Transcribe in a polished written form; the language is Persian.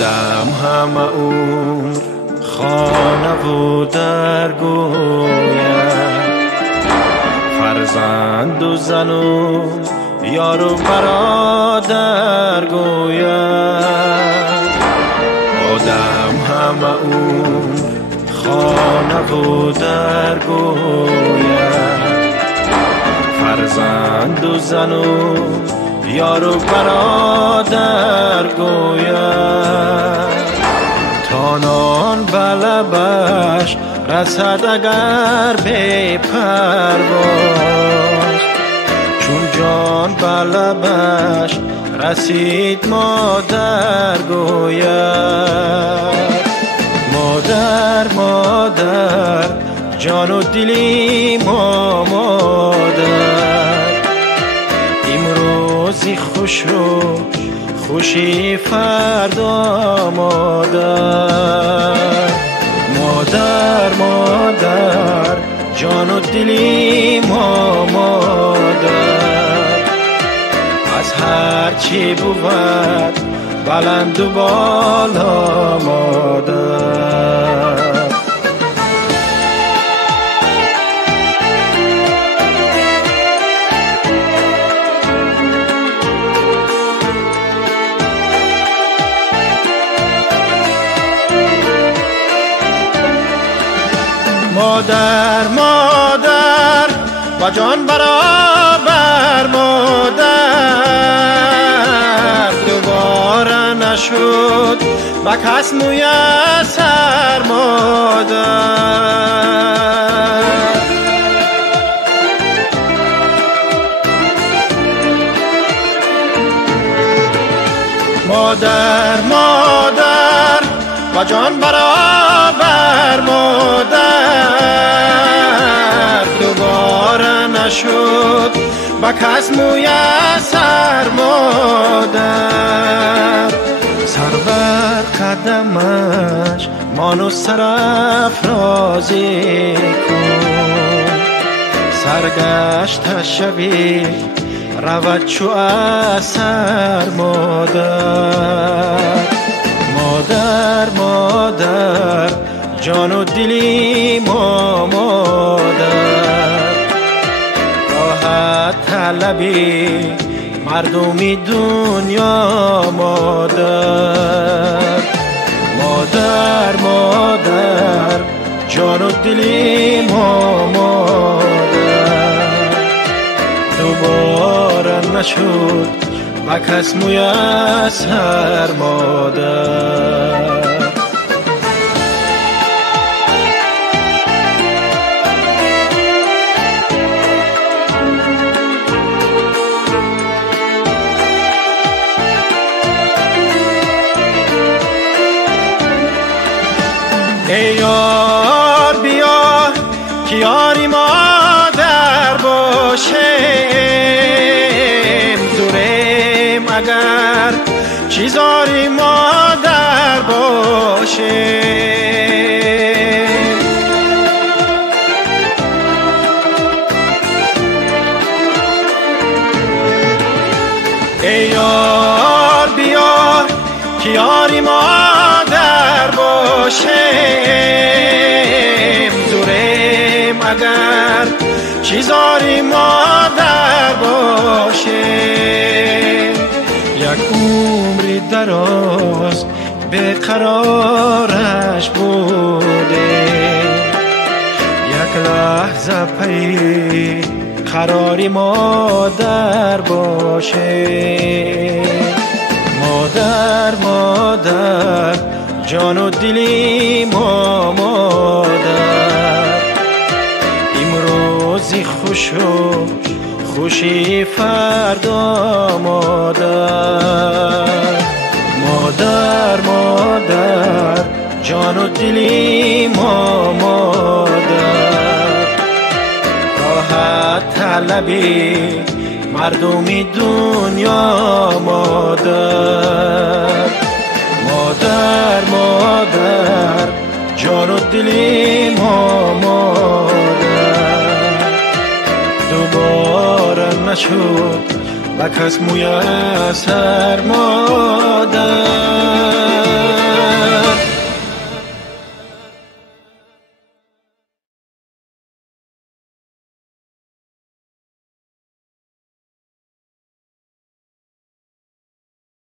آدم همه عمر خانه و در گوید، فرزند و زن و یار و برادر گوید. آدم همه عمر خانه و در گوید، فرزند و زن و یار و برادر گوید. تانان بلبش رسد اگر به پرواز، چون جان بلبش رسید مادر گوید. مادر مادر جان و دلی ما مادر، امروزی خوش و خوشی فردا مادر. مادر مادر جان و دلی ما مادر، از هر چی بود بلند و بالا مادر. مادر مادر با جان برابر مادر، دوباره نشد با کس میسر مادر. مادر مادر با جان برابر مادر، دوباره نشد با کس میسر مادر. سر بر قدمش مانو سرافرازی کن، سرگشت شبی رود چو اثر مادر. مادر مادر جان و دلی ما مادر، راحت طلبی مردمی دنیا مادر. مادر مادر جان و دلی ما مادر، دوباره نشد با کس میسر مادر. ای یار بیا که یاری مادر باشیم، دوریم اگر چیزاری مادر باشیم. ای یار بیا که یاری مادر باشیم، دوریم اگر چیزاری مادر باشیم. یک عمری دراز به قرارش بوده، یک لحظه پی قراری مادر باشه. مادر مادر جان و دلی ما مادر، امروزی خوش و خوشی فردا مادر. مادر مادر جان و دلی ما مادر، راحت طلبی مردمی دنیا مادر. مادر مادر جان و دلی ما مادر، دوباره نشد و کس مویسر مادر